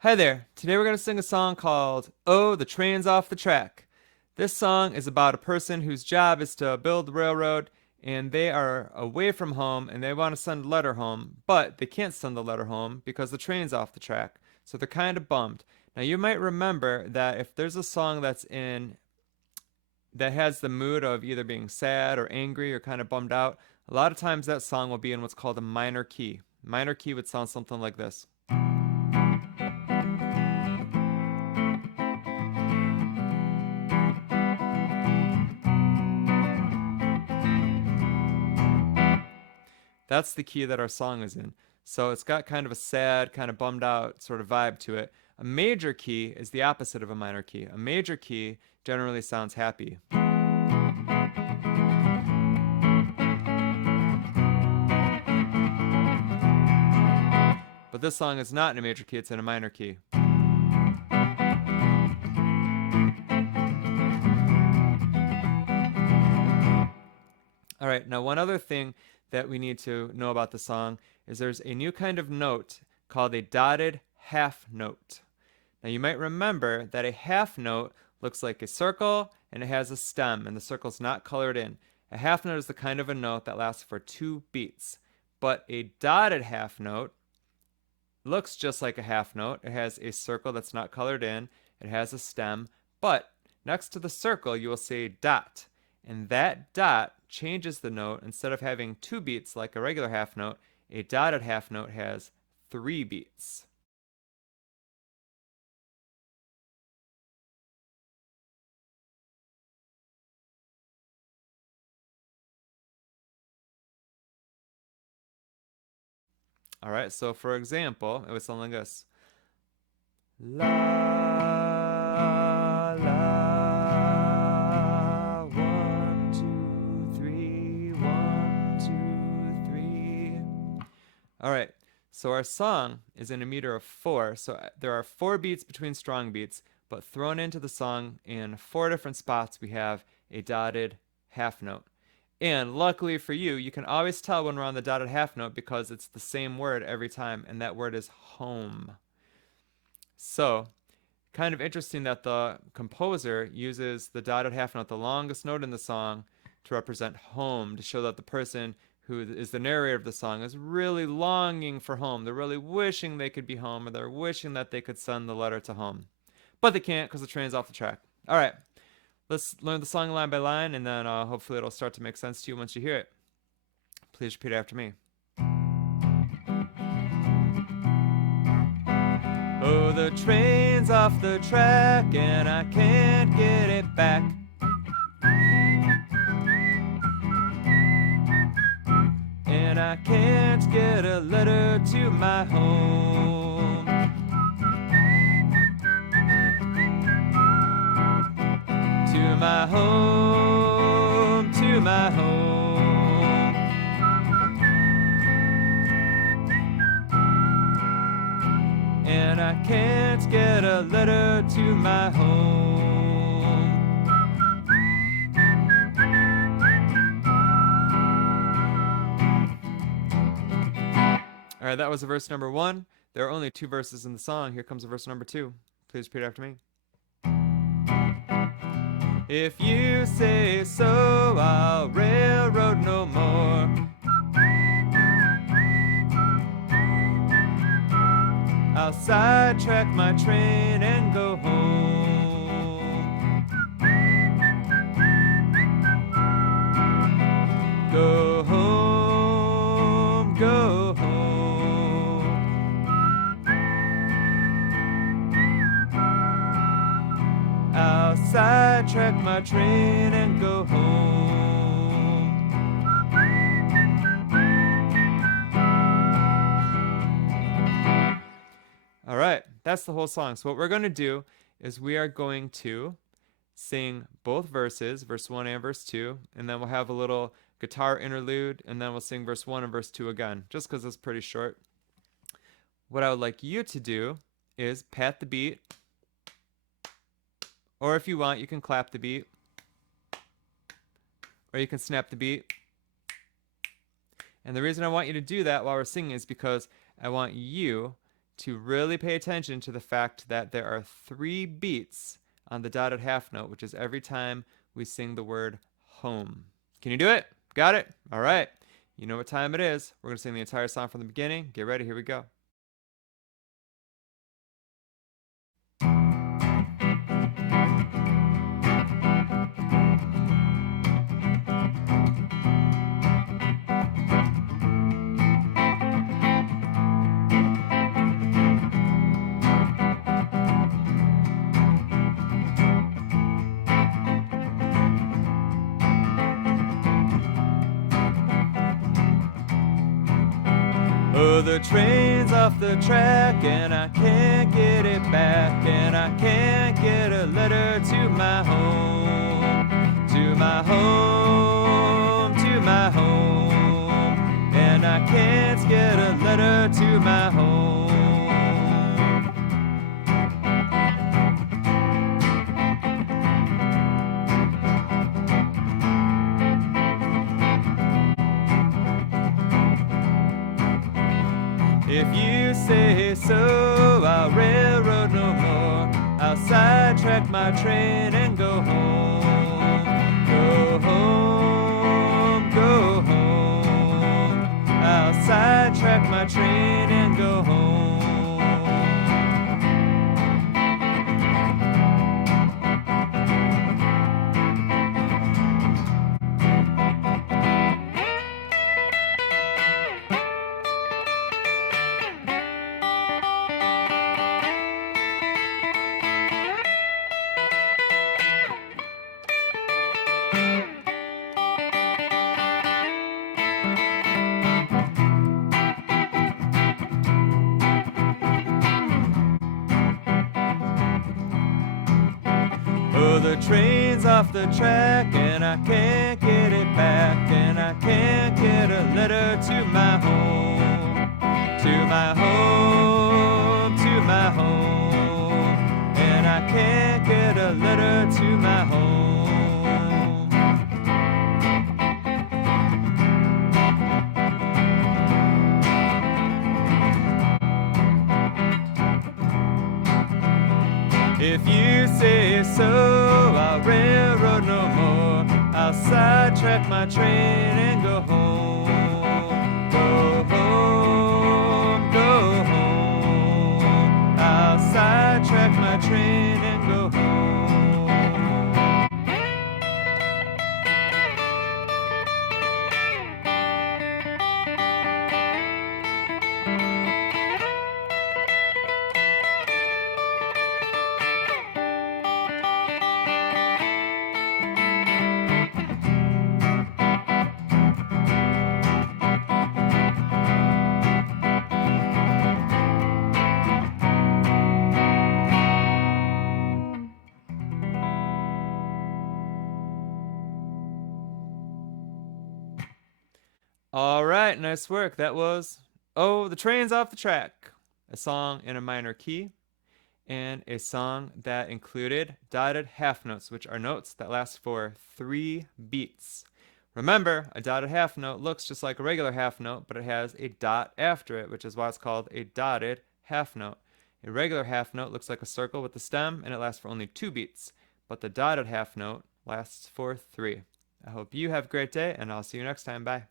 Hi there. Today we're going to sing a song called Oh, the Train's Off the Track. This song is about a person whose job is to build the railroad and they are away from home and they want to send a letter home, but they can't send the letter home because the train's off the track. So they're kind of bummed. Now you might remember that if there's a song that has the mood of either being sad or angry or kind of bummed out, a lot of times that song will be in what's called a minor key. Minor key would sound something like this. That's the key that our song is in. So it's got kind of a sad, kind of bummed out sort of vibe to it. A major key is the opposite of a minor key. A major key generally sounds happy. But this song is not in a major key, it's in a minor key. All right, now one other thing that we need to know about the song is there's a new kind of note called a dotted half note. Now you might remember that a half note looks like a circle and it has a stem and the circle's not colored in. A half note is the kind of a note that lasts for 2 beats. But a dotted half note looks just like a half note. It has a circle that's not colored in, it has a stem, but next to the circle you will see a dot. And that dot changes the note. Instead of having 2 beats like a regular half note, a dotted half note has 3 beats. All right, so for example, it would sound like this. La la, 1, 2, 3, 1, 2, 3. All right, so our song is in a meter of 4, so there are 4 beats between strong beats, but thrown into the song in 4 different spots, we have a dotted half note. And luckily for you, you can always tell when we're on the dotted half note because it's the same word every time, and that word is home. So, kind of interesting that the composer uses the dotted half note, the longest note in the song, to represent home, to show that the person who is the narrator of the song is really longing for home. They're really wishing they could be home, or they're wishing that they could send the letter to home. But they can't because the train's off the track. All right, let's learn the song line by line, and then hopefully it'll start to make sense to you once you hear it. Please repeat after me. Oh, the train's off the track and I can't get it back. And I can't get a letter to my home. To my home, to my home. And I can't get a letter to my home. All right, that was verse number 1. There are only 2 verses in the song. Here comes verse number 2. Please repeat after me. If you say so, I'll railroad no more. I'll sidetrack my train and go home. Go home, go home. I'll sidetrack my train and go home. All right, that's the whole song. So what we're going to do is we are going to sing both verses, verse 1 and verse 2, and then we'll have a little guitar interlude, and then we'll sing verse 1 and verse 2 again, just because it's pretty short. What I would like you to do is pat the beat, or if you want, you can clap the beat, or you can snap the beat. And the reason I want you to do that while we're singing is because I want you to really pay attention to the fact that there are 3 beats on the dotted half note, which is every time we sing the word home. Can you do it? Got it? All right. You know what time it is. We're going to sing the entire song from the beginning. Get ready. Here we go. Oh, the train's off the track and I can't get it back, and I can't get a letter to my home, to my home, to my home, and I can't get a letter to my home. If you say so, I'll railroad no more. I'll sidetrack my train and go home. Go home, go home. I'll sidetrack my train and go home. Oh, the train's off the track and I can't get it back, and I can't get a letter to my home, to my home, to my home, and I can't get a letter to my home. If you say so, I'll railroad no more. I'll sidetrack my train and go home. Go home, go home. I'll sidetrack my train and go home. All right, nice work. That was Oh, the Train's Off the Track, a song in a minor key, and a song that included dotted half notes, which are notes that last for 3 beats. Remember, a dotted half note looks just like a regular half note, but it has a dot after it, which is why it's called a dotted half note. A regular half note looks like a circle with the stem, and it lasts for only 2 beats, but the dotted half note lasts for 3. I hope you have a great day, and I'll see you next time. Bye.